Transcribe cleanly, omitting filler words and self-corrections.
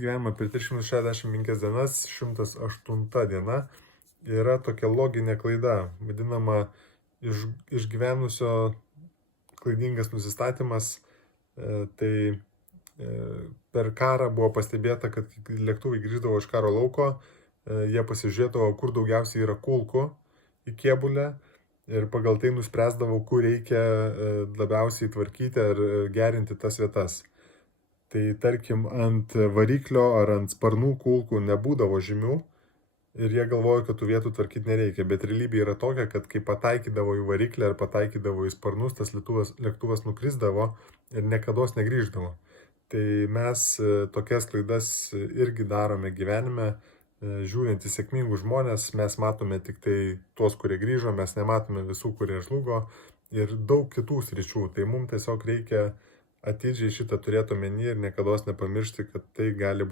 Gyvenimą per 365 dienas, 108 diena yra tokia loginė klaida, vadinama išgyvenusio klaidingas nusistatymas. Tai per karą buvo pastebėta, kad lėktuvai grįždavo iš karo lauko, jie pasižiūrėdavo, kur daugiausiai yra kulkų į kėbulę ir pagal tai nuspręsdavo, kur reikia labiausiai tvarkyti ar gerinti tas vietas. Tai tarkim, ant variklio ar ant sparnų kulkų nebūdavo žymių ir jie galvojo, kad tų vietų tvarkyti nereikia, bet realybė yra tokia, kad kai pataikydavo į variklį ar pataikydavo į sparnus, tas lėktuvas nukrisdavo ir niekados negrįždavo. Tai mes tokias klaidas irgi darome gyvenime, žiūrint į sėkmingus žmonės, mes matome tik tai tuos, kurie grįžo, mes nematome visų, kurie žlugo ir daug kitų sričių. Tai mums tiesiog reikia atidžiai šitą turėti omeny ir niekados nepamiršti, kad tai gali būti.